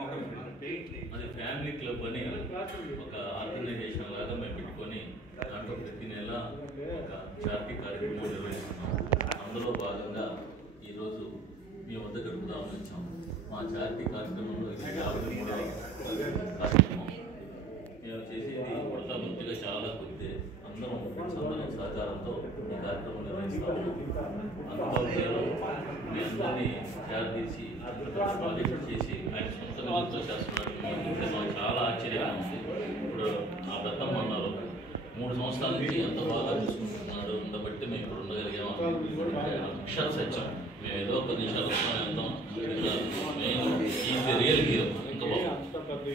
అది family club అని ఒక ఆర్గనైజేషన్ లాగా మేము పెట్టుకొని దాంట్లో ప్రతి నెల ఒక చారిటీ కార్యక్రమం నిర్వహిస్తున్నాం. అందులో భాగంగా ఈరోజు మీ వద్ద గడుపుదామని వచ్చాం. మా చారిటీ కార్యక్రమంలో 53వ కార్యక్రమం. మేము చేసేది మొట్టమొదటిగా చాలా కొద్ది అందరం సహకారంతో ఈ కార్యక్రమం నిర్వహిస్తాము. అందులో నేను మీ అందరినీ చేరదీసి ప్రాజెక్ట్ చేసి ఆయన సొంత నిధులతో చేస్తున్నాడు. మాకు చాలా ఆశ్చర్యంగా ఉంది. ఇప్పుడు ఆ పెద్దమ్మ అన్నారు 3 సంవత్సరాల నుంచి ఎంత బాగా చూసుకుంటున్నాడు. ఉండబట్టి మేము ఇప్పుడు ఉండగలిగాము. అక్షర సత్యం. మేము ఏదో 10 నిమిషాలు వస్తాం మేము ఈజ్ రియల్ హీరో. ఇంకా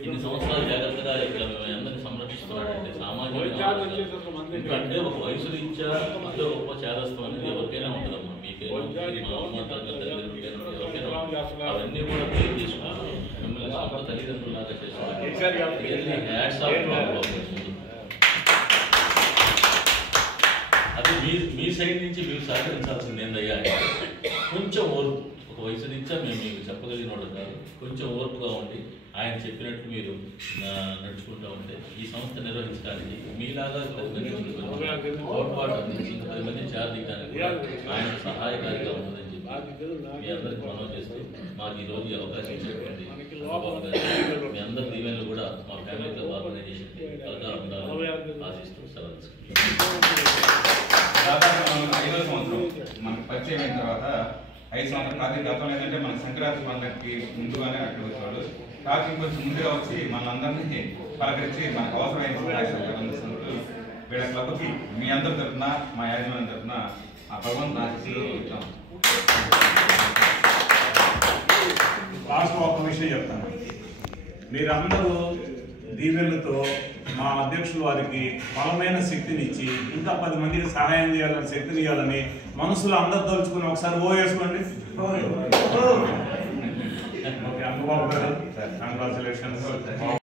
ఇన్ని సంవత్సరాలు జాగ్రత్తగా ఇక్కడ మేము అందరినీ సంరక్షిస్తున్నాడంటే సామాజిక ఎందుకంటే ఒక వయసు రీత్యా అదో గొప్ప చేదస్తాం అనేది ఎవరికైనా ఉంటుందమ్మా. మీకైనా ఎవరికైనా అవన్నీ కూడా క్లియర్ చేసుకున్నారు. మిమ్మల్ని సొంత తల్లిదండ్రులాగా చేస్తున్నారు. అది మీ సైడ్ నుంచి మీరు సహకరించాల్సింది ఏందయ్యా అంటే కొంచెం ఓర్పు. ఒక వయసు రీత్యా మేము మీకు చెప్పగలిగిన వాళ్ళు కాదు. కొంచెం ఓర్పుగా ఉండి ఆయన చెప్పినట్టు మీరు నడుచుకుంటూ ఉంటే ఈ సంస్థ నిర్వహించడానికి మీలాగా 10 మంది తోడ్పాటు అందించి 10 మంది చేరదీయడానికి ఆయన సహాయకారిగా ఉంటుందని చెప్పి మీ అందరికి మనం చేస్తూ మాకు ఈరోజు ఈ అవకాశం ఇచ్చేటువంటి మీ అందరి దీవెనలు కూడా మా ఫ్యామిలీ క్లబ్ ఆర్గనైజేషన్ ఆశిస్తూ సెలవు. దాదాపు 5వ సంవత్సరం మనకు పరిచయం అయిన తర్వాత 5 సంవత్సరం కాదు. గతం ఏంటంటే మన సంక్రాంతి పండుగకి ముందుగానే అక్కడ వచ్చేవాడు. కాకి కొంచెం ముందుగా వచ్చి మనందరినీ పలకరించి మనకు అవసరమైన సహాయం అందిస్తున్నట్టు వీళ్ళ క్లబ్కి మీ అందరి తరఫున మా యాజమాన్యం తరఫున ఆ భగవంతుని ఆశీస్సులు ఇస్తాం. లాస్ట్ ఒక విషయం చెప్తాను. మీరందరూ దీవెనలతో మా అధ్యక్షులు వారికి బలమైన శక్తినిచ్చి ఇంకా 10 మందికి సహాయం చేయాలని శక్తిని ఇవ్వాలని మనసులో అందరు తలుచుకుని ఒకసారి ఓ వేసుకోండి. ఓకే, అందుబాబు గారు కంగ్రాచులేషన్స్.